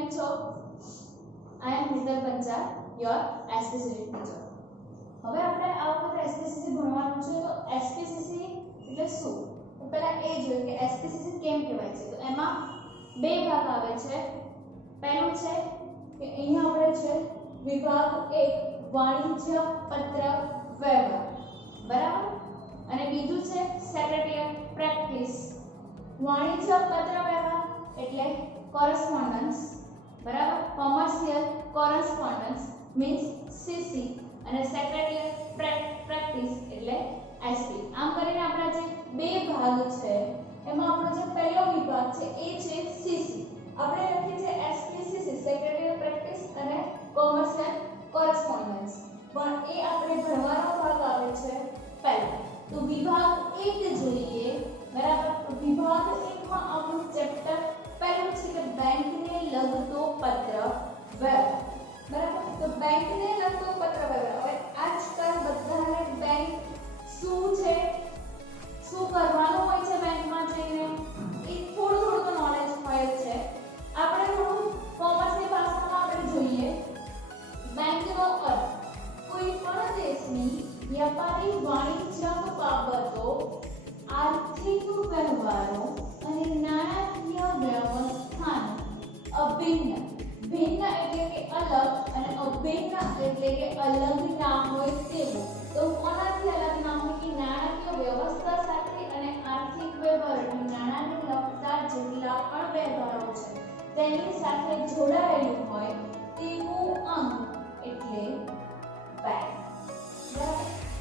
કેમ છો? I am Hital Panchal, your SPCC teacher. હવે આપણે આ વખતે SPCC ભણવાનું છે તો SPCC એટલે શું? તો પહેલા એ જોઈએ કે SPCC કેમ કહેવાય છે. તો એમાં બે ભાગ આવે છે. પહેલું છે કે અહીંયા આપણે છે વિભાગ 1 વાણિજ્ય પત્ર વ્યવહાર, બરાબર, અને બીજું છે સેક્રેટરીએટ પ્રેક્ટિસ. વાણિજ્ય પત્ર વ્યવહાર એટલે કોરસ્પોન્ડન્સ, બરાબર, કોમર્શિયલ કોરસ્પોન્ડન્સ મીન્સ સીસી, અને સેક્રેટરીએટ પ્રેક્ટિસ એટલે એસપી. આમ કરીને આપણા જે બે ભાગ છે એમાં આપણો જે પહેલો વિભાગ છે એ છે સીસી. આપણે લખીએ છીએ એસપીસીસી સેક્રેટરીએટ પ્રેક્ટિસ અને કોમર્શિયલ કોરસ્પોન્ડન્સ, પણ એ આપણે ભણવાનો ભાગ આવે છે પહેલા. તો વિભાગ 1 જોઈએ, બરાબર. તો વિભાગ 1 માં આપણું ચેપ્ટર પહેલું છે કે બેંકને લગતો પત્ર વ્યવહાર, બરાબર. તો બેંકને લગતો પત્ર વ્યવહાર. હવે આજકાલ બધાને બેંક શું છે, શું કરવાનું હોય છે બેંકમાં જઈને એ થોડું તો નોલેજ હોય જ છે. આપણે થોડું કોમર્સની ભાષામાં આપણે જોઈએ. બેંકનો અર્થ કોઈ પણ દેશની વ્યાપારી વાણિજ્યક બાબતો, આર્થિક વ્યવહારો અને નાણાકીય વ્યવસ્થાનો અભિન્ન, ભિન્ન એટલે કે અલગ અને અભિન્ન એટલે કે અલગ ના હોય તેવું. તો કોનાથી અલગ ના હોય કે નાણાકીય વ્યવસ્થા સાથે અને આર્થિક વ્યવહાર, નાણાને લગતા જેટલા પણ વ્યવહારો છે તેની સાથે જોડાયેલું હોય તેવું અંગ એટલે બેંક.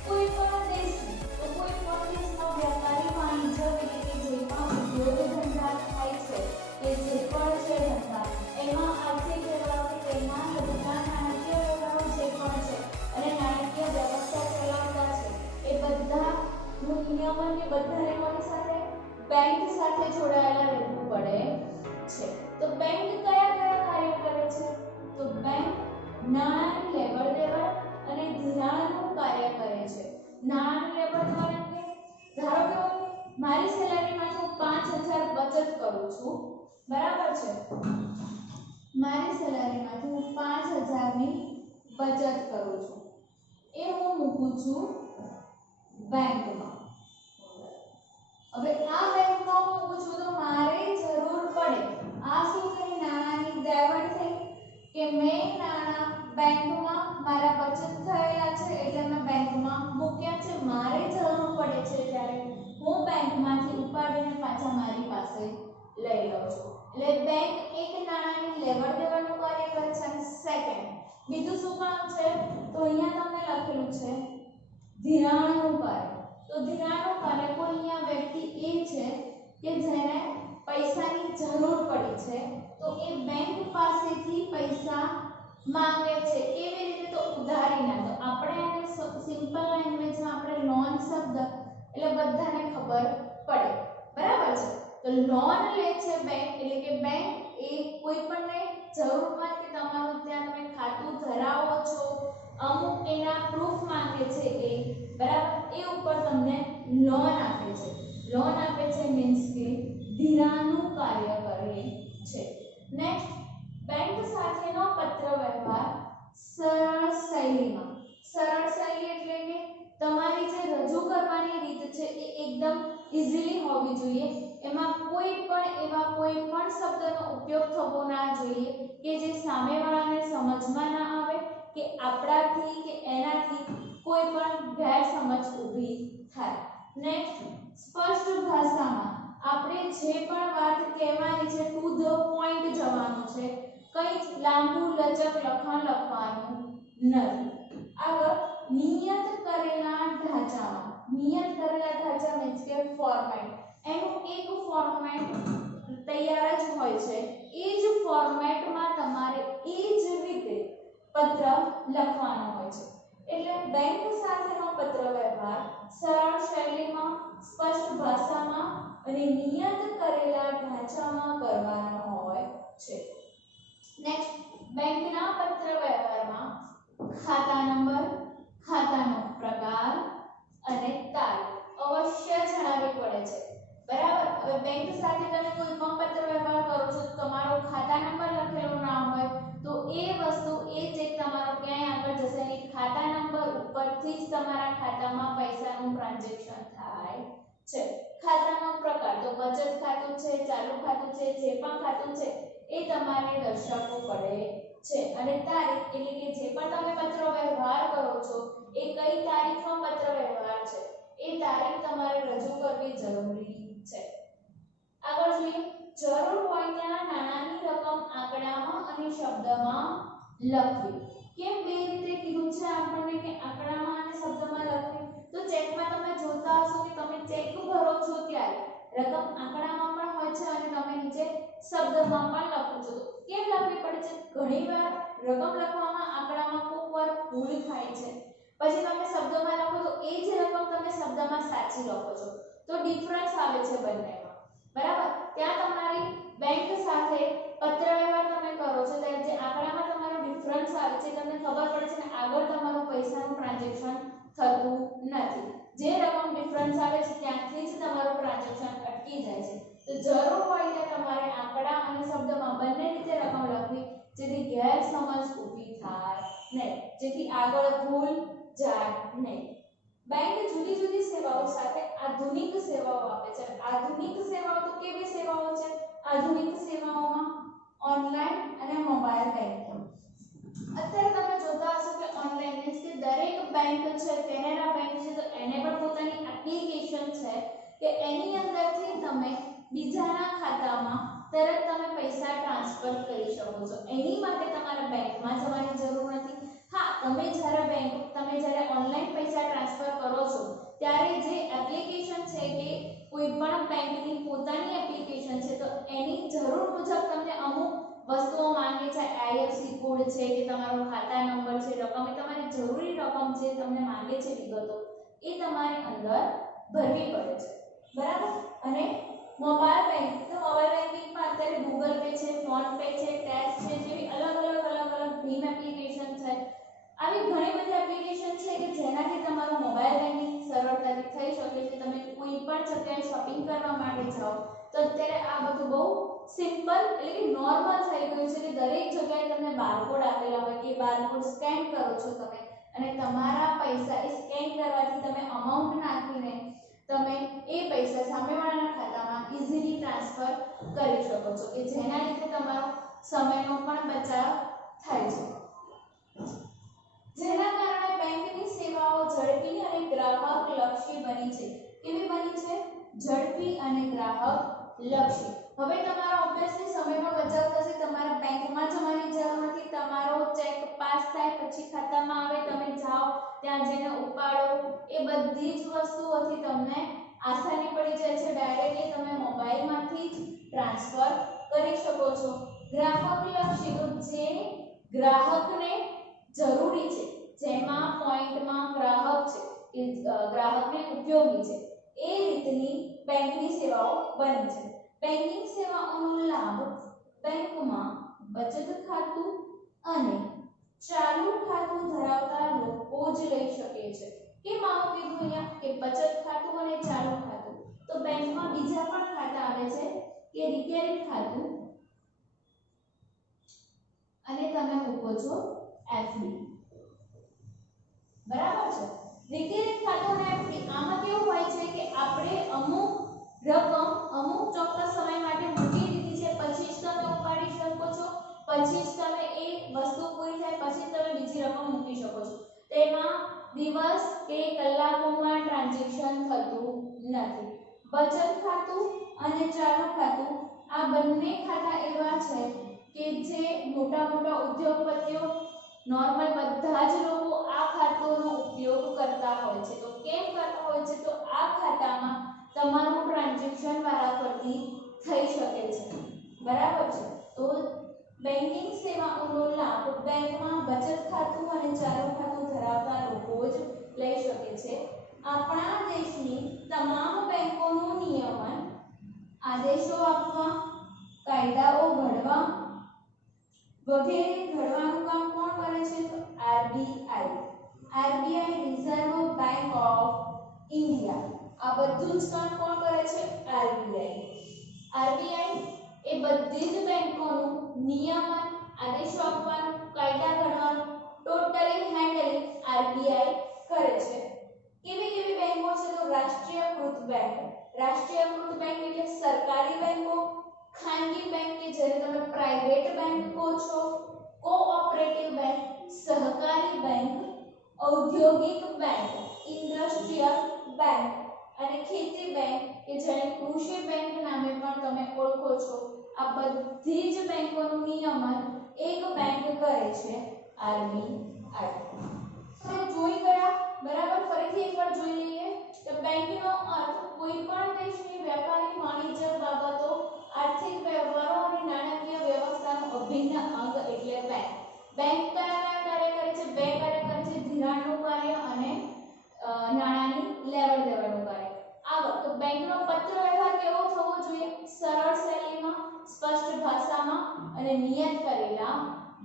કોઈ પણ દેશનો વ્યાપારી વાણિજ્ય એટલે કે જે પણ ઉદ્યોગ ધંધા થાય છે કે જે પણ છે ધંધા, એમાં આર્થિક વ્યવહારો તેના લગતા નાણાકીય વ્યવહારો જે પણ છે અને નાણાકીય વ્યવસ્થા ચલાવતા છે એ બધાનું નિયમન કે બધા રહેવાની સાથે બેંક સાથે જોડાયેલા રહેવું પડે છે. તો બેંક કયા કયા કાર્ય કરે છે? તો બેંક નાણાંની લેવડ દેવડ અને ધિરાણનું કાર્ય કરે છે. નાણાંની લેવડ દેવડ એટલે ધારો કે મારી સેલેરીમાંથી હું 5000 બચત કરું છું, બરાબર છે. મારી સેલેરીમાંથી હું 5000 ની બચત કરું છું, એ હું મૂકું છું બેંકમાં. હવે આ બેંકમાં હું મૂકું છું તો મારે જરૂર પડે, આ શું થઈ? નાણાંની દેવડ થઈ કે મેં નાણાં બેંકમાં મારા બચત થયેલા છે એટલે મેં બેંકમાં મૂક્યા છે. મારે જરૂર પડે છે ત્યારે હું બેંકમાંથી ઉપાડીને પાછા મારી પાસે લઈ લઉં છું. એટલે બેંક એક નાણાંની લેવડ દેવડનું કાર્ય કરે છે. અને સેકન્ડ બીજું શું કામ છે? તો અહીંયા તમને લખેલું છે ધિરાણનું કાર્ય. તો ધિરાણનું કાર્ય કોઈ અહીંયા વ્યક્તિ એ છે કે જેને પૈસાની જરૂર પડી છે તો એ બેંક પાસેથી પૈસા માંગે છે. કેવી રીતે? તો ઉધારીના. તો આપણે એને સિમ્પલ લેંગ્વેજમાં આપણે લોન શબ્દ એટલે બધાને ખબર પડે, બરાબર છે. તો લોન લે છે બેંક, એટલે કે બેંક એ કોઈ પણને જરૂરમંદ કે તમારું ત્યાં તમે ખાતું ધરાવો છો, અમુક એના પ્રૂફ માંગે છે એ, બરાબર, એ ઉપર તમને લોન આપે છે. લોન આપે છે મીન્સ કે ધિરાણનું કાર્ય કરે છે. નેક્સ્ટ, બેંક સાથેનો પત્ર વ્યવહાર સરળ શૈલીમાં. સરળ શૈલી એટલે કે તમારી જે રજૂ કરવાની રીત છે એ એકદમ ઈઝીલી હોવી જોઈએ. એમાં કોઈ પણ એવા કોઈ પણ શબ્દનો ઉપયોગ થવો ના જોઈએ કે જે સામેવાળાને સમજમાં ના આવે કે આપણાથી કે એનાથી કોઈ પણ ગેરસમજ ઊભી થાય. નેક્સ્ટ, સ્પષ્ટ ભાષામાં આપણે જે પણ વાત કહેવાની છે ટુ ધ પોઈન્ટ જવાનું છે, કંઈ લાંબુ લચક લખાણ લખવાનું નથી. આગળ, નિયત કરેલા ઢાંચામાં. નિયત કરેલા ઢાંચા મીન્સ કે ફોર્મેટ, એનું એક ફોર્મેટ તૈયાર જ હોય છે. એ જ ફોર્મેટમાં તમારે એ જ રીતે પત્ર લખવાનો હોય છે. એટલે બેંક સાથેનો પત્ર વ્યવહાર સરળ શૈલીમાં, સ્પષ્ટ ભાષામાં અને નિયત કરેલા ઢાંચામાં કરવાનો હોય છે. નેક્સ્ટ, બેંકના પત્ર વ્યવહારમાં ખાતા નંબર, ખાતાનો પ્રકાર અને તારીખ અવશ્ય જણાવવી પડે છે, બરાબર. હવે બેંક સાથે તમે કોઈ પણ પત્ર વ્યવહાર કરો છો તો તમારો ખાતા નંબર લખેલો ના પરથી જ તમારા ખાતામાં પૈસાનું ટ્રાન્ઝેક્શન થાય છે. ખાતાનો પ્રકાર તો બચત ખાતું છે, ચાલુ ખાતું છે, જે પણ ખાતું છે એ તમારે દર્શાવવું પડે છે. અને તારીખ એટલે કે જે પણ તમે પત્ર વ્યવહાર કરો છો એ કઈ તારીખનો પત્ર વ્યવહાર છે એ તારીખ તમારે રજૂ કરવી જરૂરી છે. આગળ જોઈએ, જરૂર હોય ત્યાં નાણાંની રકમ આંકડામાં અને શબ્દમાં લખવી. કેમ બે રીતે કીધું છે આપણને કે આંકડામાં અને શબ્દમાં લખવી? તો ચેકમાં તમે જોતા હશો કે તમે ચેક ભરો છો ત્યારે રકમ આંકડામાં પણ હોય છે અને તમે નીચે શબ્દમાં પણ લખો છો. તો કેમ લખવી પડે છે? ઘણીવાર રકમ લખવામાં આંકડામાં કોઈકવાર ભૂલ થાય છે, પછી તમે શબ્દમાં લખો તો એ જ રકમ તમે શબ્દમાં સાચી લખો છો, તો ડિફરન્સ આવે છે બંનેમાં. બરાબર? ત્યાં તમારી બેંક સાથે પત્ર વ્યવહાર તમે કરો છો ત્યારે જે આંકડામાં તમારો ડિફરન્સ આવે છે તમને ખબર પડે છે કે આગળ તમારું પૈસાનું ટ્રાન્ઝેક્શન થતું નથી. જે રકમ ડિફરન્સ આવે છે ત્યાંથી જ તમારું ટ્રાન્ઝેક્શન અટકી જાય છે. તો જરૂર હોય ત્યાં તમારે આંકડા અને શબ્દમાં બંને રીતે રકમ લખવી જેથી ગેરસમજ ઊભી થાય નહીં, જેથી આગળ ભૂલ જાય નહીં. બેંક જુદી જુદી સેવાઓ સાથે આધુનિક સેવાઓ આપે છે. આધુનિક સેવાઓ તો કેવી સેવાઓ છે? આધુનિક સેવાઓમાં ઓનલાઈન અને મોબાઈલ બેંકિંગ. અત્યારે તમે જોતા હશો કે ઓનલાઈન મીન્સ કે દરેક બેંક છે, કેનેરા બેંક છે તો એને પણ પોતાની એપ્લિકેશન છે કે એની અંદરથી તમે બીજાના ખાતામાં તરત તમે પૈસા ટ્રાન્સફર કરી શકો છો. એની માટે તમારે બેંકમાં જવાની જરૂર નથી. હા, તમે જ્યારે ઓનલાઈન પૈસા ટ્રાન્સફર કરો છો ત્યારે જે એપ્લિકેશન છે કે કોઈ પણ બેંકની પોતાની એપ્લિકેશન છે તો એની જરૂર મુજબ તમને અમુક વસ્તુઓ માંગે છે. આઈએફસી કોડ છે કે તમારો ખાતા નંબર છે, રકમ એ તમારી જરૂરી રકમ છે તમને માંગે છે વિગતો એ તમારે અંદર ભરવી પડે છે. બરાબર? અને મોબાઈલ બેંકિંગમાં અત્યારે ગૂગલ પે છે, ફોન પે છે, ટેક્સ છે જેવી અલગ ભીમ એપ્લિકેશન છે. આવી ઘણી બધી એપ્લિકેશન છે કે જેનાથી તમારું મોબાઈલ બેંકિંગ સરળતાથી થઈ શકે છે. તમે કોઈ પણ જગ્યાએ શોપિંગ કરવા માટે જાઓ તો અત્યારે આ બધું બહુ સિમ્પલ એટલે કે નોર્મલ થઈ ગયું છે કે દરેક જગ્યાએ તમને બારકોડ આપેલા હોય કે બારકોડ સ્કેન કરો છો તમે અને તમારા પૈસા એ સ્કેન કરવાથી તમે અમાઉન્ટ નાખીને તમે એ પૈસા સામેવાળાના ખાતામાં ઈઝીલી ટ્રાન્સફર કરી શકો છો કે જેના લીધે તમારો સમયનો પણ બચાવ થાય છે. જેના કારણે બેંકની સેવાઓ ઝડપી અને ગ્રાહક લક્ષી બની છે. કેવી બની છે? ઝડપી અને ગ્રાહક લક્ષી. હવે તમારો ઓબ્વિયસલી સમયનો બચાવ થશે. તમારે બેંકમાં જવાની જરૂર નથી. તમારો ચેક પાસ થાય પછી ખાતામાં આવે, તમે જાઓ ત્યાં જઈને ઉપાડો, એ બધી જ વસ્તુઓથી તમને આસાની પડી જાય છે. ડાયરેક્ટલી તમે મોબાઈલમાંથી જ ટ્રાન્સફર કરી શકો છો. ગ્રાહક લક્ષી તો જે ગ્રાહકને જરૂરી છે, જેમાં પોઈન્ટમાં ગ્રાહક છે કે ગ્રાહકને ઉપયોગી છે એ રીતની બેંકની સેવાઓ બની છે. બેંકિંગ સેવાઓનો લાભ બેંકમાં બચત ખાતું અને ચાલુ ખાતું ધરાવતા લોકો જ લઈ શકે છે. કેમ આવું કીધું અહીંયા કે બચત ખાતું અને ચાલુ ખાતું? તો બેંકમાં બીજા પણ ખાતા આવે છે કે રિકરિંગ ખાતું અને તમે મૂકો છો એફડી. બરાબર છે? રિકરિંગ ખાતું અને એફડી આમાં કેવું હોય છે કે આપણે અમુક રકમ અમુક ચોક્કસ સમય માટે મૂકી દીધી છે, પછી જ તમે ઉપાડી શકો છો, પછી જ તમે એ વસ્તુ પૂરી થાય પછી જ તમે બીજી રકમ મૂકી શકો છો. તેમાં દિવસ કે કલાકોમાં ટ્રાન્ઝેક્શન થતું નથી. બચત ખાતું અને ચાલુ ખાતું આ બંને ખાતા એવા છે કે જે મોટા ઉદ્યોગપતિઓ નોર્મલ બધા જ લોકો આ ખાતાનો ઉપયોગ કરતા હોય છે. તો કેમ કરતા હોય છે? તો આ ખાતામાં તમારું ટ્રાન્ઝેક્શન વારાફરતી થઈ શકે છે. બરાબર છે? તો બેંકિંગ સેવાઓનો લાભ બેંકમાં બચત ખાતું અને ચાલુ ખાતું ધરાવતા લોકો જ લઈ શકે છે. આપણા દેશની તમામ બેંકોનું નિયમન, આદેશો આપવા, કાયદાઓ ઘડવા વગેરે ઘડવાનું કામ કોણ કરે છે? તો RBI. RBI reserve bank of India. આ બધું જ કામ કોણ કરે છે? આરબીઆઈ. આરબીઆઈ એ બધી જ બેંકોનું નિયમન, આદેશો આપવાનું, કાયદા ઘડવાનું ટોટલી હેન્ડલિંગ આરબીઆઈ કરે बैंक को छो, कोऑपरेटिव बैंक, सहकारी बैंक, औद्योगिक बैंक, इंडस्ट्रियल बैंक અને ખેતી બેંક કે જેને કૃષિ બેંક નામે પણ તમે ઓળખો છો। આ બધી જ બેંકોનું નિયમન એક બેંક કરે છે, આરબીઆઈ। તમે જોઈ ગયા બરાબર? ફરીથી એકવાર જોઈ લઈએ કે બેંકનો અર્થ કોઈપણ દેશની વ્યાપારિક વાણિજ્ય બાબતો, આર્થિક વ્યવહારો અને નાણાકીય વ્યવસ્થાનો અભિન્ન અંગ એટલે બેંક। બેંક કયા કાર્ય કરે છે? બે કાર્ય કરે છે, ધિરાણનું કાર્ય અને નાણાંની લેવડ દેવડનું કાર્ય। આગળ તો બેંકનો પત્ર વ્યવહાર કેવો થવો જોઈએ? સરળ શૈલીમાં, સ્પષ્ટ ભાષામાં અને નિયત કરેલા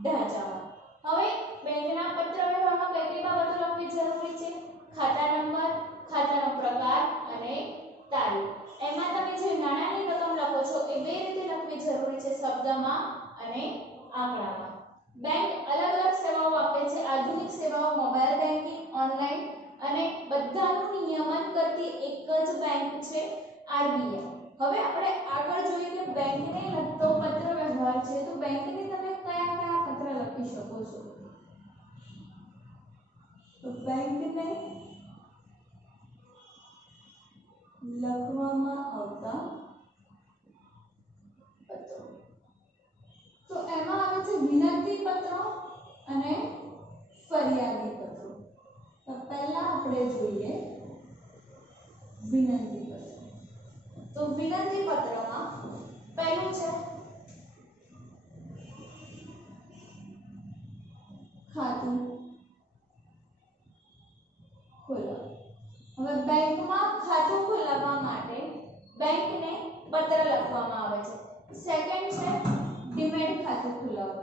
ઢાંચામાં। હવે બેંકના પત્ર વ્યવહારમાં કઈ કઈ બાબતો લખવી જરૂરી છે? ખાતા નંબર, ખાતાનો પ્રકાર અને તારીખ। એમાં તમે જે નાણાંની રકમ લખો છો એ બે રીતે લખવી જરૂરી છે, શબ્દમાં અને આંકડામાં। બેંક અલગ અલગ સેવાઓ આપે છે। આધુનિક સેવાઓ મોબાઈલ બેન્કિંગ, ઓનલાઈન અને બધાનું નિયમન કરતી એક જ બેંક છે, આરબીઆઈ। હવે આપણે આગળ જોઈએ કે બેંકને લગતો પત્ર વ્યવહાર છે, તો બેંકને તમે કયા કયા પત્ર લખી શકો છો? તો બેંકને લખવામાં આવતા પત્રો, તો એમાં આવે છે વિનંતી પત્રો અને ફરિયાદી પત્રો। તો પહેલા આપણે જોઈએ વિનંતી પત્ર। તો વિનંતી પત્રમાં પહેલું છે ખાતું ખોલાવવું। હવે બેંકમાં ખાતું ખોલાવવા માટે બેંકને પત્ર લખવામાં આવે છે। સેકન્ડ છે ડીમેટ ખાતું ખોલાવવું।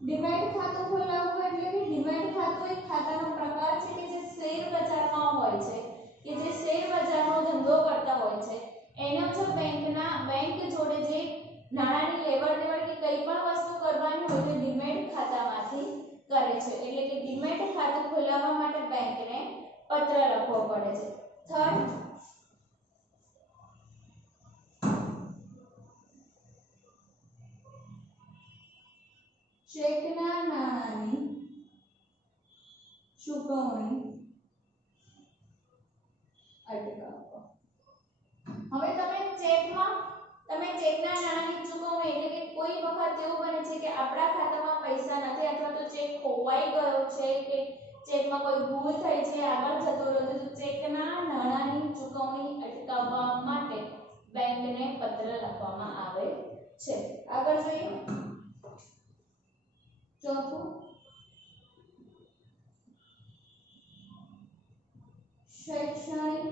ડીમેટ ખાતું ખોલાવવું એટલે કે ડીમેટ ખાતું એક ખાતાનો પ્રકાર છે કે જે શેર બજારમાં હોય છે, કે જે શેર બજારનો ધંધો કરતા હોય છે, એનો જો બેંક જોડે જે નાણાંની લેવડ દેવડ કે કઈ પણ વસ્તુ કરવાની હોય તો ડીમેટ ખાતામાંથી કરે છે, એટલે કે ડીમેટ ખાતું ખોલાવવા માટે બેંકને પત્ર લખવો પડે છે। થર્ડ ચેકના નાણાંની ચૂકવણી અટકાવવા। હવે તમે ચેકના નાણાંની ચૂકવણી એટલે કે કોઈ વખત એવું બને છે કે આપણા ખાતામાં પૈસા નથી અથવા તો ચેક ખોવાઈ ગયો છે કે ચેકમાં કોઈ ભૂલ થઈ છે, આગળ જતો રહ્યો તો ચેકના નાણાંની ચૂકવણી અટકાવવા માટે બેંકને પત્ર લખવામાં આવે છે। આગળ જોઈએ ચોથું શૈક્ષણિક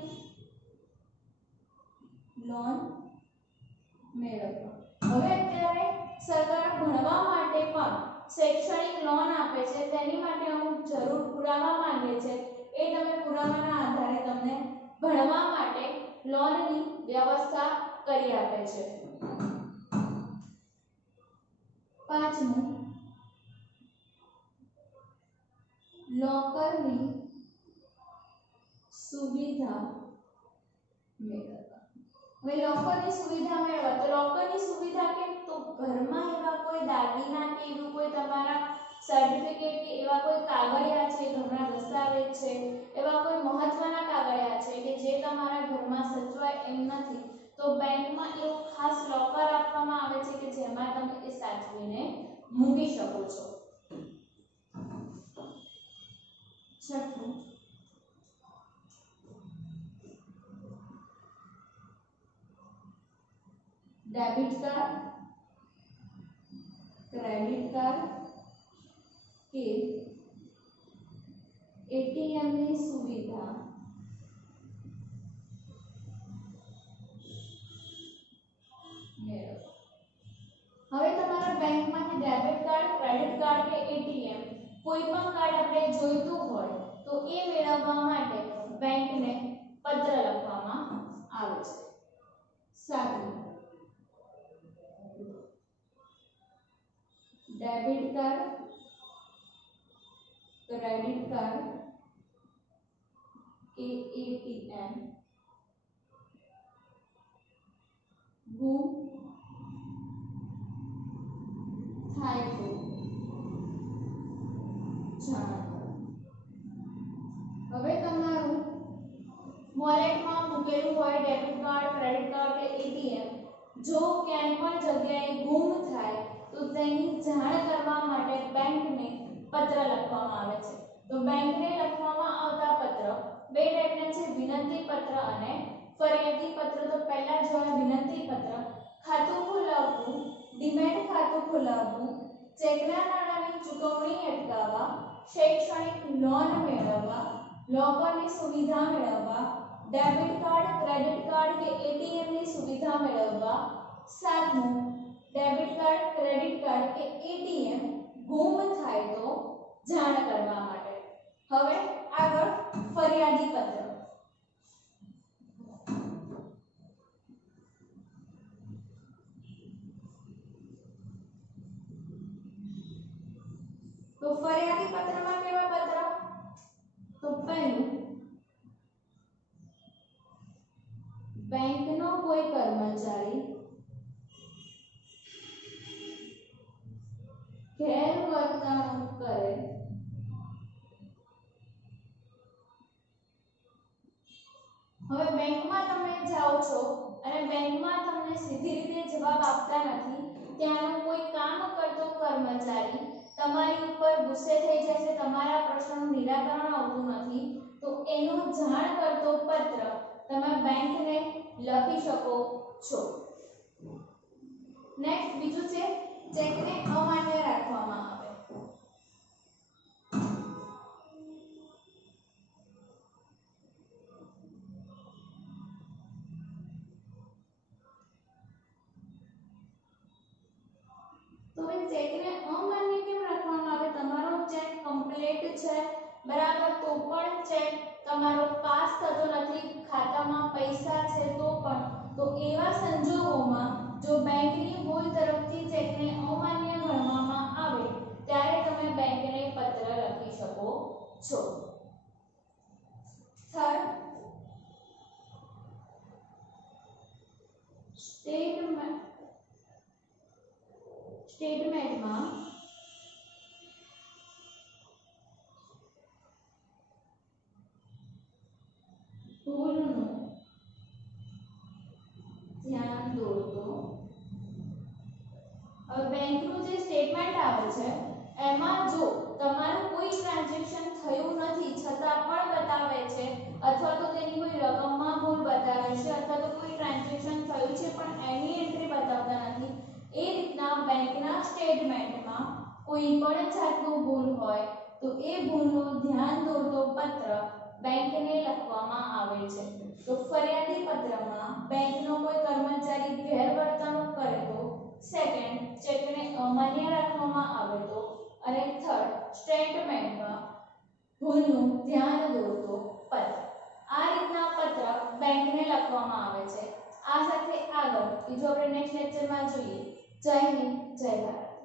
લોન મેળવવા। હવે અત્યારે સરકાર ભણવા માટે પણ શૈક્ષણિક લોન આપે છે, તેની માટે અમુક જરૂર પુરાવા માંગે છે, એ તમે પુરાવાના આધારે તમને ભણવા માટે લોનની વ્યવસ્થા કરી આપે છે। પાંચમું લોકરની સુવિધા મેળવવા। હવે લોકરની સુવિધા મેળવવા તો લોકરની સુવિધા કે તો ઘરમાં એવા કોઈ દાગીના કે એવું કોઈ તમારા સર્ટિફિકેટ કે એવા કોઈ કાગળિયા છે, ઘરના દસ્તાવેજ છે, એવા કોઈ મહત્વના કાગળિયા છે કે જે તમારા ઘરમાં સચવાય એમ નથી, તો બેંકમાં એવું ખાસ લોકર આપવામાં આવે છે કે જેમાં તમે એ સાચવીને મૂકી શકો છો। છઠ્ઠું डेबिट कार्ड, क्रेडिट कार्ड के एटीएम ની સુવિધા મેળવો। હવે તમારા બેંકમાંથી ડેબિટ કાર્ડ, ક્રેડિટ કાર્ડ કે એટીએમ કોઈ પણ કાર્ડ આપણે જોઈતું હોય તો એ મેળવવા માટે બેંકને પત્ર લખવામાં આવે છે। સાતમું डेबिट कार्ड, क्रेडिट कार्ड के एटीएम થાય તો જાણ કરો. હવે તમારું વોલેટમાં મૂકેલું હોય ડેબિટ કાર્ડ, ક્રેડિટ કાર્ડ કે એટીએમ જો ક્યાંય પણ જગ્યાએ ગુમ થાય તો તેની જાણ કરવા માટે બેંકને પત્ર લખવામાં આવે છે. તો બેંકને લખવામાં આવતા પત્ર બે ટાઈપના છે, વિનંતી પત્ર અને ફરિયાદી પત્ર. તો પહેલા જોયા વિનંતી પત્ર. ખાતું ખોલાવવું, ડીમેટ ખાતું ખોલાવવું, ચેકના નાણાંની ચૂકવણી અટકાવવા, શૈક્ષણિક લોન મેળવવા, લોકરની સુવિધા મેળવવા, ડેબિટ કાર્ડ, ક્રેડિટ કાર્ડ કે એટીએમ ની સુવિધા મેળવવા. સાતમું, ડેબિટ કાર્ડ, ક્રેડિટ કાર્ડ કે એટીએમ ગુમ થાય તો જાણ કરવા માટે. હવે આગળ ફરિયાદી પત્ર. તો ફરિયાદી પત્રમાં કેવા પત્ર? તો પહેલું, બેંકનો કોઈ કર્મચારી ગેરવર્તણૂક કરે હવે બેંકમાં તમે જાઓ છો અને બેંકમાં તમને સીધી રીતે જવાબ આપતા નથી, ત્યાંનો કોઈ કામ કરતો કર્મચારી તમારી ઉપર ગુસ્સે થઈ જાય છે, તમારા પ્રશ્નનું નિરાકરણ આવતું નથી, તો એનું જાણ કરતો પત્ર તમે બેંકને લખી શકો છો. નેક્સ્ટ બીજું છે ચેકને અમાન્ય રાખવામાં આવે. તો એ ચેકને અમાન્ય કેમ રાખવામાં આવે? તમારો ચેક કમ્પ્લીટ છે બરાબર, તો પણ ચેક તમારો પાસ થતો નથી, ખાતામાં પૈસા છે તો પણ, તો એવા સંજોગોમાં જો બેંકની ભૂલ તરફથી ચેકને અમાન્ય ગણવામાં આવે ત્યારે તમે બેંકને પત્ર લખી શકો છો. થર્ડ, સ્ટેટમેન્ટમાં ભૂલનું ધ્યાન દોરતો. હવે બેંકનું જે સ્ટેટમેન્ટ આવે છે એમાં જો તમારું કોઈ ટ્રાન્ઝેક્શન થયું નથી છતાં પણ બતાવે છે, અથવા તો તેની કોઈ રકમમાં ભૂલ બતાવે છે, અથવા તો કોઈ ટ્રાન્ઝેક્શન થયું છે પણ એની એન્ટ્રી બતાવતા નથી, એ રીતના બેંકના સ્ટેટમેન્ટમાં કોઈ પણ જાતનું ભૂલ હોય તો એ ભૂલનું ધ્યાન દોરતો પત્ર બેંકને લખવામાં આવે છે. તો ફરિયાદી પત્રમાં બેંકનો કોઈ કર્મચારી ગેરવર્તણૂક કરે તો, સેકન્ડ ચેકને અમાન્ય રાખવામાં આવે તો, અને થર્ડ સ્ટેટમેન્ટમાં ભૂલનું ધ્યાન દોરતો પત્ર. આ રીતના પત્ર બેંકને લખવામાં આવે છે. આ સાથે આગળ બીજું આપણે નેક્સ્ટ લેક્ચરમાં જોઈએ. જય હિન્દ, જય ભારત.